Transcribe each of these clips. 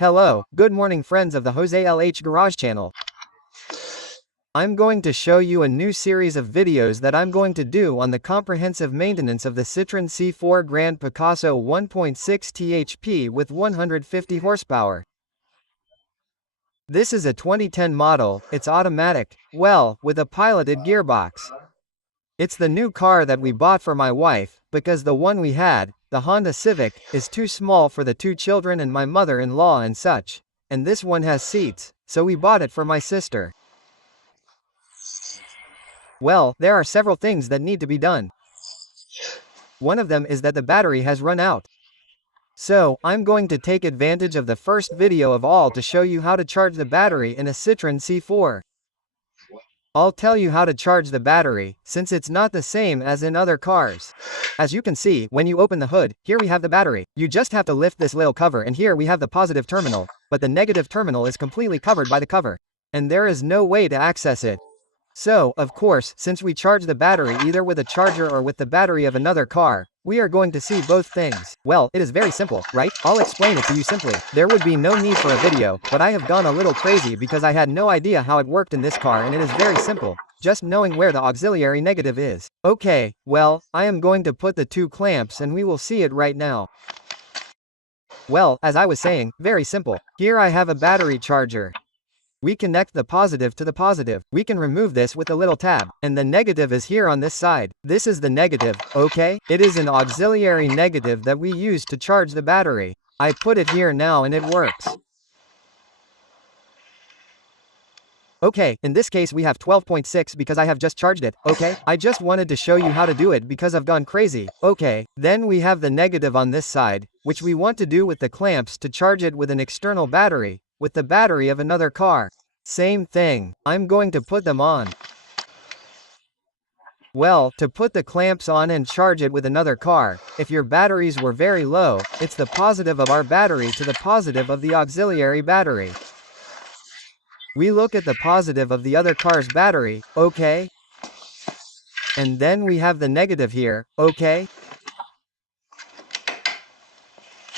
Hello, good morning friends of the Jose LH Garage channel. I'm going to show you a new series of videos that I'm going to do on the comprehensive maintenance of the Citroen C4 Grand Picasso 1.6 THP with 150 horsepower. This is a 2010 model, it's automatic, well, with a piloted gearbox. It's the new car that we bought for my wife, because the one we had, the Honda Civic, is too small for the two children and my mother-in-law and such. And this one has seats, so we bought it for my sister. Well, there are several things that need to be done. One of them is that the battery has run out. So, I'm going to take advantage of the first video of all to show you how to charge the battery in a Citroen C4. I'll tell you how to charge the battery, since it's not the same as in other cars. As you can see, when you open the hood, here we have the battery. You just have to lift this little cover and here we have the positive terminal, but the negative terminal is completely covered by the cover. And there is no way to access it. So, of course, since we charge the battery either with a charger or with the battery of another car, we are going to see both things. Well, it is very simple, right? I'll explain it to you simply. There would be no need for a video, but I have gone a little crazy because I had no idea how it worked in this car and it is very simple. Just knowing where the auxiliary negative is. Okay, well, I am going to put the two clamps and we will see it right now. Well, as I was saying, very simple. Here I have a battery charger. We connect the positive to the positive. We can remove this with a little tab. And the negative is here on this side. This is the negative, okay? It is an auxiliary negative that we use to charge the battery. I put it here now and it works. Okay, in this case we have 12.6 because I have just charged it, okay? I just wanted to show you how to do it because I've gone crazy. Okay, then we have the negative on this side, which we want to do with the clamps to charge it with an external battery. With the battery of another car. Same thing. I'm going to put them on. Well, to put the clamps on and charge it with another car, if your batteries were very low, it's the positive of our battery to the positive of the auxiliary battery. We look at the positive of the other car's battery, okay? And then we have the negative here, okay?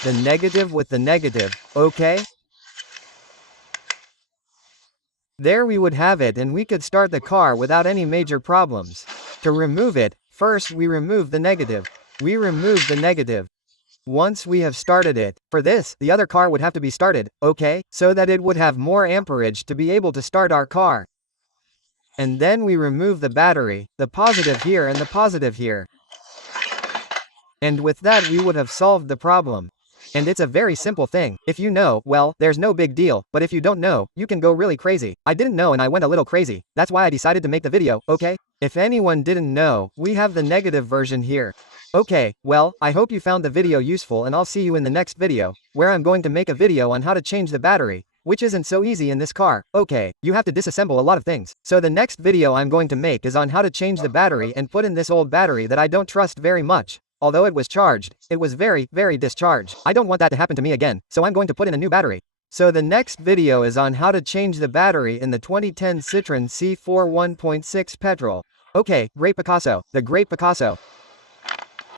The negative with the negative, okay? There we would have it and we could start the car without any major problems. To remove it, first we remove the negative. We remove the negative. Once we have started it, for this, the other car would have to be started, okay, so that it would have more amperage to be able to start our car. And then we remove the battery, the positive here and the positive here. And with that we would have solved the problem. And it's a very simple thing. If you know, well, there's no big deal, but if you don't know, you can go really crazy. I didn't know and I went a little crazy. That's why I decided to make the video, okay? If anyone didn't know, we have the negative version here. Okay, well, I hope you found the video useful and I'll see you in the next video, where I'm going to make a video on how to change the battery, which isn't so easy in this car. Okay, you have to disassemble a lot of things. So the next video I'm going to make is on how to change the battery and put in this old battery that I don't trust very much. Although it was charged, it was very discharged. I don't want that to happen to me again, so I'm going to put in a new battery. So the next video is on how to change the battery in the 2010 Citroen C4 1.6 petrol. Okay, Great Picasso, the Great Picasso.